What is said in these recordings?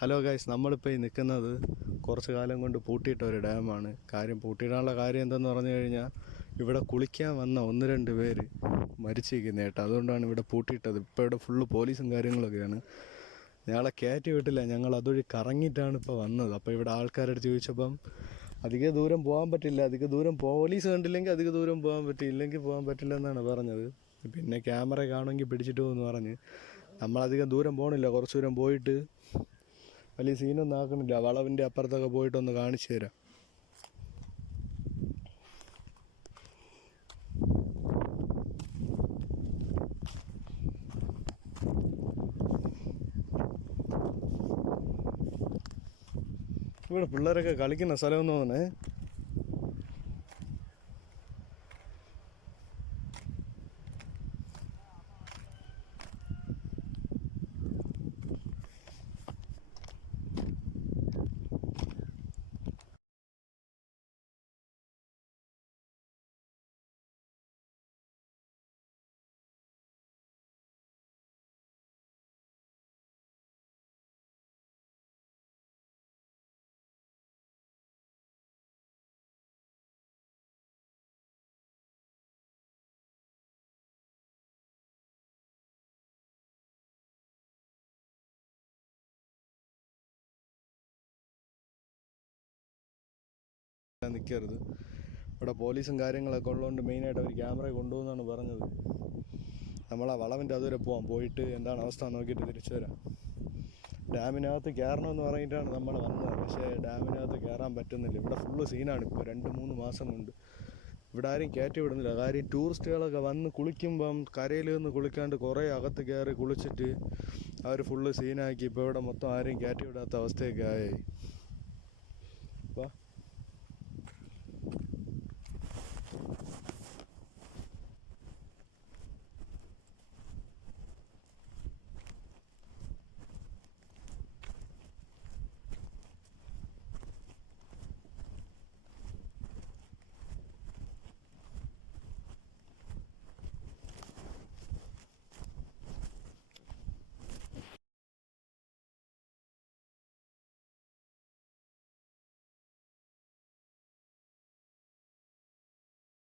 Hello guys നമ്മളിപ്പോൾ ഈ നിൽക്കുന്നത് കുറച്ച് കാലം കൊണ്ട് പൂട്ടിയിട്ട ഒരു ഡാമാണ്. കാര്യം പൂട്ടിയിടാനുള്ള കാര്യം എന്തെന്ന് പറഞ്ഞു കഴിഞ്ഞാൽ ഇവിടെ കുളിക്കാൻ വന്ന ഒന്ന് രണ്ട് പേര് മരിച്ചിരിക്കുന്ന കേട്ടോ. അതുകൊണ്ടാണ് ഇവിടെ പൂട്ടിയിട്ടത്. ഇപ്പോൾ ഇവിടെ ഫുള്ള് പോലീസും കാര്യങ്ങളൊക്കെയാണ്. ഞങ്ങളെ കയറ്റി വിട്ടില്ല. ഞങ്ങൾ അതുവഴി കറങ്ങിയിട്ടാണ് ഇപ്പോൾ വന്നത്. അപ്പോൾ ഇവിടെ ആൾക്കാരോട് ചോദിച്ചപ്പം അധിക ദൂരം പോകാൻ പറ്റില്ല. അധിക ദൂരം പോലീസ് കണ്ടില്ലെങ്കിൽ അധിക ദൂരം പോകാൻ പറ്റില്ല ഇല്ലെങ്കിൽ പോകാൻ പറ്റില്ല എന്നാണ് പറഞ്ഞത്. പിന്നെ ക്യാമറ കാണുമെങ്കിൽ പിടിച്ചിട്ട് പോകുമെന്ന് പറഞ്ഞ്. നമ്മളധികം ദൂരം പോകണില്ല കുറച്ച് ദൂരം പോയിട്ട് വലിയ സീനൊന്നും ആക്കുന്നില്ല. വളവിന്റെ അപ്പുറത്തൊക്കെ പോയിട്ടൊന്ന് കാണിച്ചു തരാം. ഇവിടെ പിള്ളേരൊക്കെ കളിക്കുന്ന സ്ഥലമെന്ന് തോന്നണേ നിൽക്കരുത്. ഇവിടെ പോലീസും കാര്യങ്ങളൊക്കെ ഉള്ളതുകൊണ്ട് മെയിനായിട്ട് അവർ ക്യാമറ കൊണ്ടുവന്നാണ് പറഞ്ഞത്. നമ്മൾ ആ വളവിന്റെ അതുവരെ പോവാം. പോയിട്ട് എന്താണ് അവസ്ഥ നോക്കിയിട്ട് തിരിച്ചു വരാം. ഡാമിനകത്ത് കയറണമെന്ന് പറഞ്ഞിട്ടാണ് നമ്മൾ വന്നത്. പക്ഷേ ഡാമിനകത്ത് കയറാൻ പറ്റുന്നില്ല. ഇവിടെ ഫുള്ള് സീനാണ് ഇപ്പോൾ രണ്ട് മൂന്ന് മാസം കൊണ്ട്. ഇവിടെ ആരും കയറ്റി വിടുന്നില്ല. കാര്യം ടൂറിസ്റ്റുകളൊക്കെ വന്ന് കുളിക്കുമ്പം കരയിൽ നിന്ന് കുളിക്കാണ്ട് കുറേ അകത്ത് കയറി കുളിച്ചിട്ട് അവർ ഫുള്ള് സീനാക്കി ഇപ്പോൾ ഇവിടെ മൊത്തം ആരെയും കയറ്റി വിടാത്ത അവസ്ഥയൊക്കെ ആയി.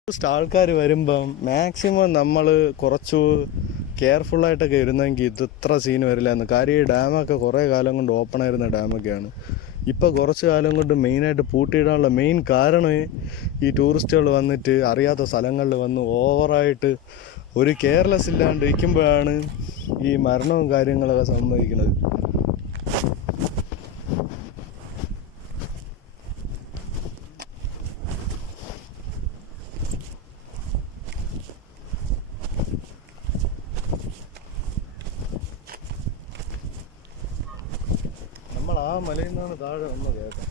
ആൾക്കാർ വരുമ്പം മാക്സിമം നമ്മൾ കുറച്ച് കെയർഫുള്ളായിട്ടൊക്കെ ഇരുന്നെങ്കിൽ ഇത് ഇത്ര സീൻ വരില്ലായിരുന്നു കാര്യം ഈ ഡാമൊക്കെ കുറേ കാലം കൊണ്ട് ഓപ്പൺ ആയിരുന്ന ഡാമൊക്കെയാണ് ഇപ്പോൾ കുറച്ച് കാലം കൊണ്ട് മെയിനായിട്ട് പൂട്ടിയിടാനുള്ള മെയിൻ കാരണം ഈ ടൂറിസ്റ്റുകൾ വന്നിട്ട് അറിയാത്ത സ്ഥലങ്ങളിൽ വന്ന് ഓവറായിട്ട് ഒരു കെയർലെസ് ഇല്ലാണ്ട് ഇരിക്കുമ്പോഴാണ് ഈ മരണവും കാര്യങ്ങളൊക്കെ സംഭവിക്കുന്നത് നമ്മൾ ആ മലയിൽ നിന്നാണ് താഴെ വന്നത് കേട്ടോ.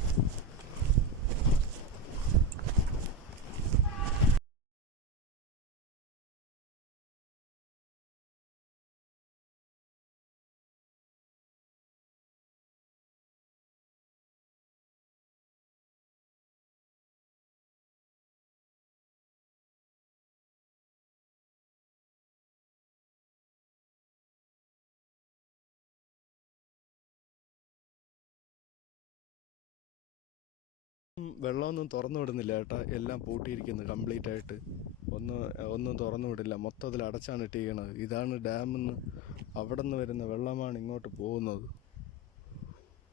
വെള്ളമൊന്നും തുറന്നു വിടുന്നില്ല ഏട്ടാ എല്ലാം പൂട്ടിയിരിക്കുന്നു കംപ്ലീറ്റ് ആയിട്ട്. ഒന്ന് ഒന്നും തുറന്നു വിടില്ല. മൊത്തത്തിൽ അടച്ചാണ് ഇട്ടിരിക്കണത്. ഇതാണ് ഡാമിൽ നിന്ന് അവിടെ നിന്ന് വരുന്ന വെള്ളമാണ് ഇങ്ങോട്ട് പോകുന്നത്.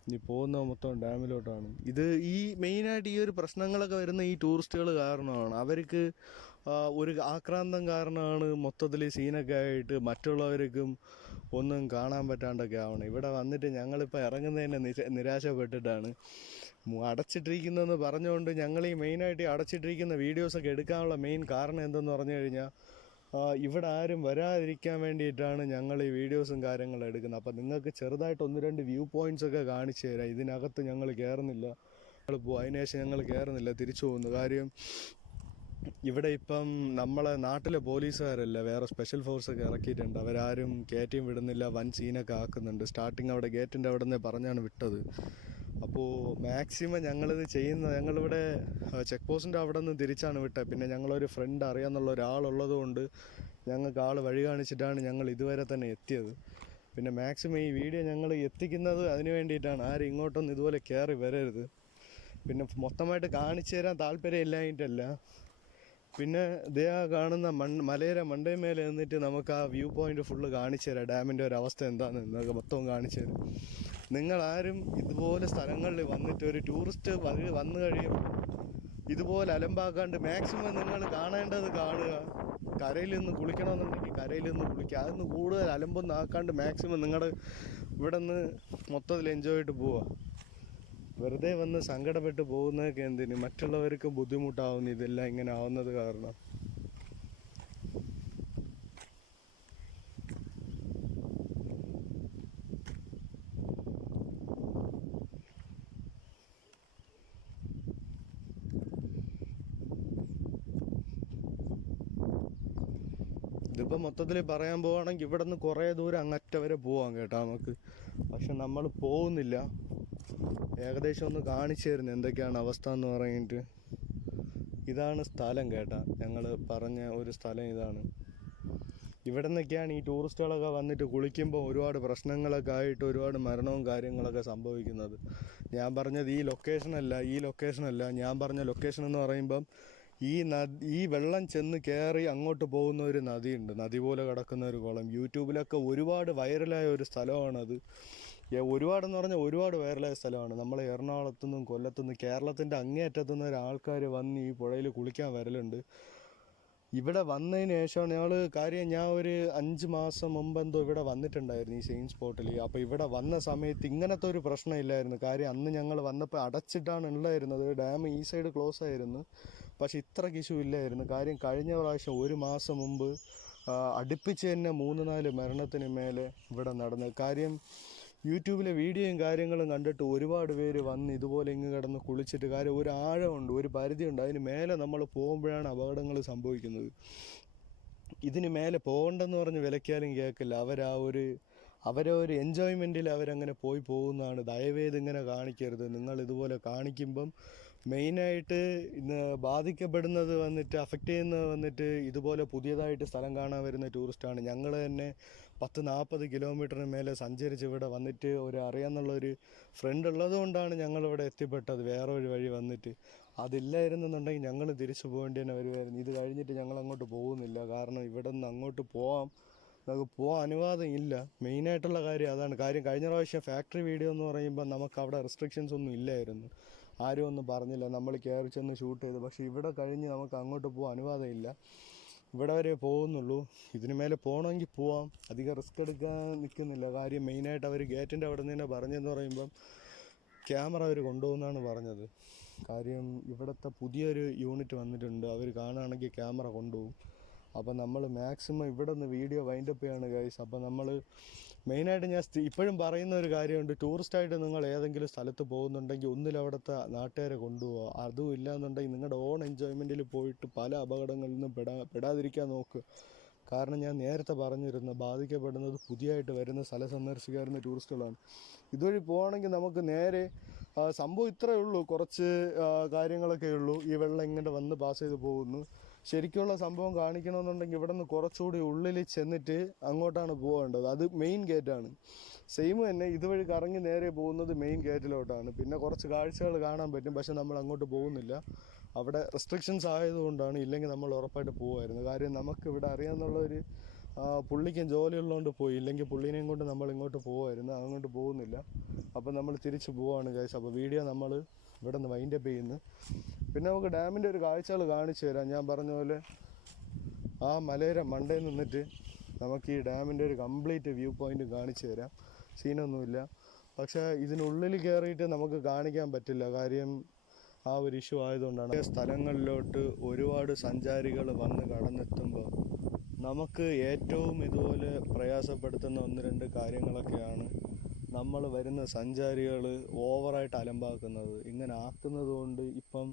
ഇനി പോകുന്ന മൊത്തം ഡാമിലോട്ടാണ് ഇത് ഈ മെയിനായിട്ട് ഈ ഒരു പ്രശ്നങ്ങളൊക്കെ വരുന്ന ഈ ടൂറിസ്റ്റുകൾ കാരണമാണ്. അവർക്ക് ഒരു ആക്രാന്തം കാരണമാണ് മൊത്തത്തിൽ സീനൊക്കെ ആയിട്ട് മറ്റുള്ളവർക്കും ഒന്നും കാണാൻ പറ്റാണ്ടൊക്കെ ആവണം. ഇവിടെ വന്നിട്ട് ഞങ്ങളിപ്പോൾ ഇറങ്ങുന്നതിനെ നിശ നിരാശപ്പെട്ടിട്ടാണ്. അടച്ചിട്ടിരിക്കുന്നതെന്ന് പറഞ്ഞുകൊണ്ട് ഞങ്ങൾ ഈ മെയിനായിട്ട് അടച്ചിട്ടിരിക്കുന്ന വീഡിയോസൊക്കെ എടുക്കാനുള്ള മെയിൻ കാരണം എന്തെന്ന് പറഞ്ഞു കഴിഞ്ഞാൽ ഇവിടെ ആരും വരാതിരിക്കാൻ വേണ്ടിയിട്ടാണ് ഞങ്ങൾ ഈ വീഡിയോസും കാര്യങ്ങളും എടുക്കുന്നത്. അപ്പോൾ നിങ്ങൾക്ക് ചെറുതായിട്ട് ഒന്ന് രണ്ട് വ്യൂ പോയിന്റ്സ് ഒക്കെ കാണിച്ചു തരാം. ഇതിനകത്ത് ഞങ്ങൾ കയറുന്നില്ല ഞങ്ങൾ പോകും അതിനുശേഷം ഞങ്ങൾ കയറുന്നില്ല തിരിച്ചു പോകുന്നു. കാര്യം ഇവിടെ ഇപ്പം നമ്മളെ നാട്ടിലെ പോലീസുകാരല്ല വേറെ സ്പെഷ്യൽ ഫോഴ്സ് ഒക്കെ ഇറക്കിയിട്ടുണ്ട്. അവരാരും കയറ്റിയും വിടുന്നില്ല വൻ സീനൊക്കെ ആക്കുന്നുണ്ട്. സ്റ്റാർട്ടിങ് അവിടെ ഗേറ്റിന്റെ അവിടെ നിന്ന് പറഞ്ഞാണ് വിട്ടത്. അപ്പോൾ മാക്സിമം ഞങ്ങളിത് ചെയ്യുന്ന ഞങ്ങളിവിടെ ചെക്ക് പോസ്റ്റിന്റെ അവിടെ നിന്ന് തിരിച്ചാണ് വിട്ടത്. പിന്നെ ഞങ്ങളൊരു ഫ്രണ്ട് അറിയാമെന്നുള്ള ഒരാളുള്ളത് കൊണ്ട് ഞങ്ങൾക്ക് ആൾ വഴി കാണിച്ചിട്ടാണ് ഞങ്ങൾ ഇതുവരെ തന്നെ എത്തിയത്. പിന്നെ മാക്സിമം ഈ വീഡിയോ ഞങ്ങൾ എത്തിക്കുന്നത് അതിന് വേണ്ടിയിട്ടാണ്. ആരും ഇങ്ങോട്ടൊന്നും ഇതുപോലെ കയറി വരരുത്. പിന്നെ മൊത്തമായിട്ട് കാണിച്ചു തരാൻ താല്പര്യം ഇല്ലായിട്ടല്ല പിന്നെ ദേ ആ കാണുന്ന മൺ മലയുടെ മണ്ടേ മേലെ നിന്നിട്ട് നമുക്ക് ആ വ്യൂ പോയിന്റ് ഫുള്ള് കാണിച്ചു തരാം. ഡാമിന്റെ ഒരു അവസ്ഥ എന്താണെന്ന് എന്നൊക്കെ മൊത്തം കാണിച്ചു തരും. നിങ്ങൾ ആരും ഇതുപോലെ സ്ഥലങ്ങളിൽ വന്നിട്ട് ഒരു ടൂറിസ്റ്റ് വന്നു കഴിയുമ്പോൾ ഇതുപോലെ അലമ്പാക്കാണ്ട് മാക്സിമം നിങ്ങൾ കാണേണ്ടത് കാണുക. കരയിൽ നിന്ന് കുളിക്കണമെന്നുണ്ടെങ്കിൽ കരയിൽ നിന്ന് കുളിക്കുക. അതൊന്ന് കൂടുതൽ അലമ്പൊന്നും ആക്കാണ്ട് മാക്സിമം നിങ്ങളുടെ ഇവിടെ നിന്ന് മൊത്തത്തിൽ എൻജോയ് ചെയ്തിട്ട് പോവുക. വെറുതെ വന്ന് സങ്കടപ്പെട്ട് പോകുന്നതൊക്കെ എന്തിന്? മറ്റുള്ളവർക്ക് ബുദ്ധിമുട്ടാവുന്നു ഇതെല്ലാം ഇങ്ങനെ ആവുന്നത് കാരണം. ഇതിപ്പോൾ മൊത്തത്തിൽ പറയാൻ പോവുകയാണെങ്കിൽ ഇവിടെ നിന്ന് കുറേ ദൂരം അങ്ങറ്റ വരെ പോവാം കേട്ടോ നമുക്ക്. പക്ഷെ നമ്മൾ പോകുന്നില്ല. ഏകദേശം ഒന്ന് കാണിച്ചു തരുന്നു എന്തൊക്കെയാണ് അവസ്ഥ എന്ന് പറഞ്ഞിട്ട്. ഇതാണ് സ്ഥലം കേട്ടാ. ഞങ്ങൾ പറഞ്ഞ ഒരു സ്ഥലം ഇതാണ്. ഇവിടെ നിന്നൊക്കെയാണ് ഈ ടൂറിസ്റ്റുകളൊക്കെ വന്നിട്ട് കുളിക്കുമ്പോൾ ഒരുപാട് പ്രശ്നങ്ങളൊക്കെ ആയിട്ട് ഒരുപാട് മരണവും കാര്യങ്ങളൊക്കെ സംഭവിക്കുന്നത്. ഞാൻ പറഞ്ഞത് ഈ ലൊക്കേഷനല്ല ഈ ലൊക്കേഷനല്ല ഞാൻ പറഞ്ഞ ലൊക്കേഷൻ എന്ന് പറയുമ്പം ഈ നദി ഈ വെള്ളം ചെന്ന് കയറി അങ്ങോട്ട് പോകുന്ന ഒരു നദിയുണ്ട്. നദി പോലെ കിടക്കുന്ന ഒരു കുളം. യൂട്യൂബിലൊക്കെ ഒരുപാട് വൈറലായ ഒരു സ്ഥലമാണത്. ഒരുപാടെന്ന് പറഞ്ഞാൽ ഒരുപാട് വൈറലായ സ്ഥലമാണ്. നമ്മൾ എറണാകുളത്തുനിന്നും നിന്നും കൊല്ലത്തു നിന്നും കേരളത്തിന്റെ അങ്ങേയറ്റത്തു നിന്ന് ഒരാൾക്കാർ വന്ന് ഈ പുഴയിൽ കുളിക്കാൻ വരലുണ്ട്. ഇവിടെ വന്നതിന് ശേഷമാണ് ഞങ്ങൾ കാര്യം ഞാൻ ഒരു അഞ്ച് മാസം മുമ്പ് എന്തോ ഇവിടെ വന്നിട്ടുണ്ടായിരുന്നു ഈ സെയിം സ്പോട്ടിൽ അപ്പോൾ ഇവിടെ വന്ന സമയത്ത് ഇങ്ങനത്തെ ഒരു പ്രശ്നമില്ലായിരുന്നു. കാര്യം അന്ന് ഞങ്ങൾ വന്നപ്പോൾ അടച്ചിട്ടാണ് ഉണ്ടായിരുന്നത് ഡാം ഈ സൈഡ് ക്ലോസ് ആയിരുന്നു. പക്ഷേ ഇത്ര ഇല്ലായിരുന്നു. കാര്യം കഴിഞ്ഞ പ്രാവശ്യം ഒരു മാസം മുമ്പ് അടുപ്പിച്ച് തന്നെ മൂന്ന് നാല് മരണത്തിന് മേലെ ഇവിടെ നടന്നു. കാര്യം യൂട്യൂബിലെ വീഡിയോയും കാര്യങ്ങളും കണ്ടിട്ട് ഒരുപാട് പേര് വന്ന് ഇതുപോലെ ഇങ്ങ് കിടന്ന് കുളിച്ചിട്ട് കാര്യം ഒരു ആഴമുണ്ട് ഒരു പരിധിയുണ്ട്. അതിന് മേലെ നമ്മൾ പോകുമ്പോഴാണ് അപകടങ്ങൾ സംഭവിക്കുന്നത്. ഇതിന് മേലെ പോകണ്ടെന്ന് പറഞ്ഞ് വിലക്കാലും കേൾക്കില്ല. അവരാ ഒരു അവരെ ഒരു എൻജോയ്മെന്റിൽ അവരങ്ങനെ പോയി പോകുന്നതാണ്. ദയവേത് ഇങ്ങനെ കാണിക്കരുത്. നിങ്ങൾ ഇതുപോലെ കാണിക്കുമ്പം മെയിനായിട്ട് ഇന്ന് ബാധിക്കപ്പെടുന്നത് വന്നിട്ട് അഫക്റ്റ് ചെയ്യുന്നത് വന്നിട്ട് ഇതുപോലെ പുതിയതായിട്ട് സ്ഥലം കാണാൻ വരുന്ന ടൂറിസ്റ്റാണ് ഞങ്ങൾ തന്നെ പത്ത് നാൽപ്പത് കിലോമീറ്ററിന് മേലെ സഞ്ചരിച്ച് ഇവിടെ വന്നിട്ട് ഒരു അറിയാമെന്നുള്ളൊരു ഫ്രണ്ട് ഉള്ളതുകൊണ്ടാണ് ഞങ്ങളിവിടെ എത്തിപ്പെട്ടത്. വേറെ ഒരു വഴി വന്നിട്ട്. അതില്ലായിരുന്നെന്നുണ്ടെങ്കിൽ ഞങ്ങൾ തിരിച്ചു പോകേണ്ടി തന്നെ വരുമായിരുന്നു ഇത് കഴിഞ്ഞിട്ട് ഞങ്ങൾ അങ്ങോട്ട് പോകുന്നില്ല. കാരണം ഇവിടെ നിന്ന് അങ്ങോട്ട് പോകാം നമുക്ക് പോകാൻ അനുവാദം ഇല്ല. മെയിനായിട്ടുള്ള കാര്യം അതാണ്. കാര്യം കഴിഞ്ഞ പ്രാവശ്യം ഫാക്ടറി വീഡിയോ എന്ന് പറയുമ്പോൾ നമുക്ക് അവിടെ റെസ്ട്രിക്ഷൻസ് ഒന്നും ഇല്ലായിരുന്നു. ആരും ഒന്നും പറഞ്ഞില്ല. നമ്മൾ കയറി ചെന്ന് ഷൂട്ട് ചെയ്തു. പക്ഷേ ഇവിടെ കഴിഞ്ഞ് നമുക്ക് അങ്ങോട്ട് പോകാൻ അനുവാദം ഇല്ല. ഇവിടെ വരെ പോകുന്നുള്ളൂ. ഇതിന് മേലെ പോകണമെങ്കിൽ പോവാം. അധികം റിസ്ക് എടുക്കാൻ നിൽക്കുന്നില്ല. കാര്യം മെയിനായിട്ട് അവർ ഗേറ്റിന്റെ അവിടെ നിന്ന് തന്നെ പറഞ്ഞെന്ന് പറയുമ്പം ക്യാമറ അവർ കൊണ്ടുപോകുന്നതാണ് പറഞ്ഞത്. കാര്യം ഇവിടുത്തെ പുതിയൊരു യൂണിറ്റ് വന്നിട്ടുണ്ട്. അവർ കാണുകയാണെങ്കിൽ ക്യാമറ കൊണ്ടുപോകും. അപ്പം നമ്മൾ മാക്സിമം ഇവിടെ നിന്ന് വീഡിയോ വൈൻഡപ്പ് ചെയ്യാണ് ഗൈസ് അപ്പം നമ്മൾ മെയിനായിട്ട് ഞാൻ ഇപ്പോഴും പറയുന്ന ഒരു കാര്യമുണ്ട്. ടൂറിസ്റ്റായിട്ട് നിങ്ങൾ ഏതെങ്കിലും സ്ഥലത്ത് പോകുന്നുണ്ടെങ്കിൽ ഒന്നിൽ അവിടുത്തെ നാട്ടുകാരെ കൊണ്ടുപോകുക അതും ഇല്ലാന്നുണ്ടെങ്കിൽ നിങ്ങളുടെ ഓൺ എൻജോയ്മെന്റിൽ പോയിട്ട് പല അപകടങ്ങളിൽ നിന്നും പെടാ പെടാതിരിക്കാൻ നോക്കുക കാരണം ഞാൻ നേരത്തെ പറഞ്ഞിരുന്നു ബാധിക്കപ്പെടുന്നത് പുതിയതായിട്ട് വരുന്ന സ്ഥലം സന്ദർശിക്കാൻ വരുന്ന ടൂറിസ്റ്റുകളാണ്. ഇതുവഴി പോകണമെങ്കിൽ നമുക്ക് നേരെ സംഭവം ഇത്രയേ ഉള്ളൂ. കുറച്ച് കാര്യങ്ങളൊക്കെ ഉള്ളൂ. ഈ വെള്ളം ഇങ്ങനെ വന്ന് പാസ് ചെയ്ത് പോകുന്നു. ശരിക്കുള്ള സംഭവം കാണിക്കണമെന്നുണ്ടെങ്കിൽ ഇവിടെ നിന്ന് കുറച്ചുകൂടി ഉള്ളിൽ ചെന്നിട്ട് അങ്ങോട്ടാണ് പോകേണ്ടത്. അത് മെയിൻ ഗേറ്റാണ് സെയിം തന്നെ ഇതുവഴി കറങ്ങി നേരെ പോകുന്നത് മെയിൻ ഗേറ്റിലോട്ടാണ് പിന്നെ കുറച്ച് കാഴ്ചകൾ കാണാൻ പറ്റും. പക്ഷെ നമ്മൾ അങ്ങോട്ട് പോകുന്നില്ല. അവിടെ റെസ്ട്രിക്ഷൻസ് ആയതുകൊണ്ടാണ് ഇല്ലെങ്കിൽ നമ്മൾ ഉറപ്പായിട്ട് പോകുമായിരുന്നു കാര്യം നമുക്ക് ഇവിടെ അറിയാമെന്നുള്ളൊരു ഒരു പുള്ളിക്കും ജോലി ഉള്ളതുകൊണ്ട് പോയി. ഇല്ലെങ്കിൽ പുള്ളീനെയും കൊണ്ട് നമ്മൾ ഇങ്ങോട്ട് പോകുമായിരുന്നു അങ്ങോട്ട് പോകുന്നില്ല. അപ്പം നമ്മൾ തിരിച്ച് പോവാണ് കേസ് അപ്പോൾ വീഡിയോ നമ്മൾ ഇവിടെ നിന്ന് വൈൻഡപ്പ് ചെയ്യുന്നു. പിന്നെ നമുക്ക് ഡാമിന്റെ ഒരു കാഴ്ചകൾ കാണിച്ചു തരാം. ഞാൻ പറഞ്ഞ പോലെ ആ മലയുടെ മണ്ടയിൽ നിന്നിട്ട് നമുക്ക് ഈ ഡാമിന്റെ ഒരു കംപ്ലീറ്റ് വ്യൂ പോയിന്റ് കാണിച്ചു തരാം. സീനൊന്നുമില്ല. പക്ഷേ ഇതിനുള്ളിൽ കയറിയിട്ട് നമുക്ക് കാണിക്കാൻ പറ്റില്ല. കാര്യം ആ ഒരു ഇഷ്യൂ ആയതുകൊണ്ടാണ്. സ്ഥലങ്ങളിലോട്ട് ഒരുപാട് സഞ്ചാരികൾ വന്ന് കടന്നെത്തുമ്പോൾ നമുക്ക് ഏറ്റവും ഇതുപോലെ പ്രയാസപ്പെടുത്തുന്ന ഒന്ന് രണ്ട് കാര്യങ്ങളൊക്കെയാണ് നമ്മൾ വരുന്ന സഞ്ചാരികൾ ഓവറായിട്ട് അലമ്പാക്കുന്നത് ഇങ്ങനെ ആക്കുന്നത് കൊണ്ട് ഇപ്പം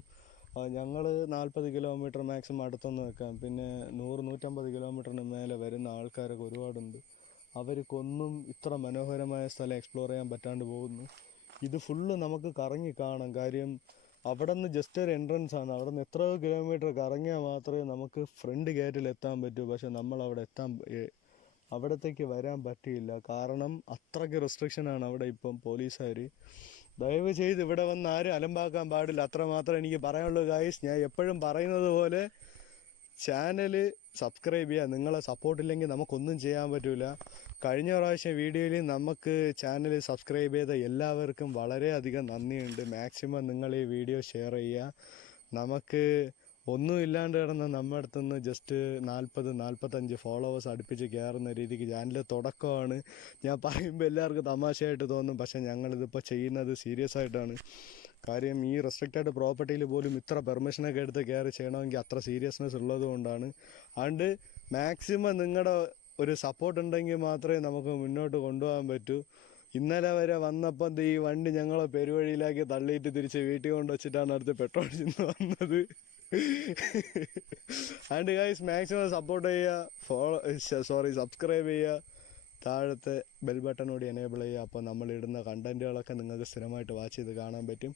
ഞങ്ങൾ നാൽപ്പത് കിലോമീറ്റർ മാക്സിമം അടുത്തൊന്ന് വെക്കാം പിന്നെ നൂറ് നൂറ്റമ്പത് കിലോമീറ്ററിന് മേലെ വരുന്ന ആൾക്കാരൊക്കെ ഒരുപാടുണ്ട്. അവർക്കൊന്നും ഇത്ര മനോഹരമായ സ്ഥലം എക്സ്പ്ലോർ ചെയ്യാൻ പറ്റാണ്ട് പോകുന്നു. ഇത് ഫുള്ള് നമുക്ക് കറങ്ങി കാണാം. കാര്യം അവിടെ നിന്ന് ജസ്റ്റ് ഒരു എൻട്രൻസ് ആണ്. അവിടെ നിന്ന് എത്ര കിലോമീറ്റർ കറങ്ങിയാൽ മാത്രമേ നമുക്ക് ഫ്രണ്ട് ഗേറ്റിൽ എത്താൻ പറ്റൂ. പക്ഷെ നമ്മൾ അവിടെ എത്താൻ അവിടത്തേക്ക് വരാൻ പറ്റിയില്ല. കാരണം അത്രയ്ക്ക് റെസ്ട്രിക്ഷനാണ് അവിടെ ഇപ്പം പോലീസുകാർ ദയവ് ചെയ്ത് ഇവിടെ വന്ന് ആരും അലമ്പാക്കാൻ പാടില്ല. അത്രമാത്രം എനിക്ക് പറയാനുള്ളൂ ഗായ്സ് ഞാൻ എപ്പോഴും പറയുന്നത് പോലെ ചാനൽ സബ്സ്ക്രൈബ് ചെയ്യുക നിങ്ങളെ സപ്പോർട്ടില്ലെങ്കിൽ നമുക്കൊന്നും ചെയ്യാൻ പറ്റില്ല കഴിഞ്ഞ പ്രാവശ്യം വീഡിയോയിൽ നമുക്ക് ചാനൽ സബ്സ്ക്രൈബ് ചെയ്ത എല്ലാവർക്കും വളരെയധികം നന്ദിയുണ്ട്. മാക്സിമം നിങ്ങൾ ഈ വീഡിയോ ഷെയർ ചെയ്യുക. നമുക്ക് ഒന്നും ഇല്ലാണ്ട് കിടന്ന നമ്മുടെ അടുത്തുനിന്ന് ജസ്റ്റ് നാൽപ്പത് നാൽപ്പത്തഞ്ച് ഫോളോവേഴ്സ് അടുപ്പിച്ച് കയറുന്ന രീതിക്ക് ചാനൽ തുടക്കമാണ്. ഞാൻ പറയുമ്പോൾ എല്ലാവർക്കും തമാശയായിട്ട് തോന്നും. പക്ഷേ ഞങ്ങളിതിപ്പോൾ ചെയ്യുന്നത് സീരിയസ് ആയിട്ടാണ്. കാര്യം ഈ റെസ്ട്രിക്റ്റഡ് പ്രോപ്പർട്ടിയിൽ പോലും ഇത്ര പെർമിഷനൊക്കെ എടുത്ത് കയറി ചെയ്യണമെങ്കിൽ അത്ര സീരിയസ്നെസ് ഉള്ളത് കൊണ്ടാണ്. അതുകൊണ്ട് മാക്സിമം നിങ്ങളുടെ ഒരു സപ്പോർട്ട് ഉണ്ടെങ്കിൽ മാത്രമേ നമുക്ക് മുന്നോട്ട് കൊണ്ടുപോകാൻ പറ്റൂ. ഇന്നലെ വരെ വന്നപ്പം ഈ വണ്ടി ഞങ്ങളെ പെരുവഴിയിലാക്കി തള്ളിയിട്ട് തിരിച്ച് വീട്ടിൽ കൊണ്ടുവച്ചിട്ടാണ് അടുത്ത് പെട്രോൾ ചെന്ന് വന്നത്. ആൻഡ് ഗൈസ് മാക്സിമം സപ്പോർട്ട് ചെയ്യുക. ഫോളോ സോറി സബ്സ്ക്രൈബ് ചെയ്യുക. താഴത്തെ ബെൽ ബട്ടൺ കൂടി എനേബിൾ ചെയ്യുക. അപ്പോൾ നമ്മളിടുന്ന കണ്ടന്റുകളൊക്കെ നിങ്ങൾക്ക് സ്ഥിരമായിട്ട് വാച്ച് ചെയ്ത് കാണാൻ പറ്റും.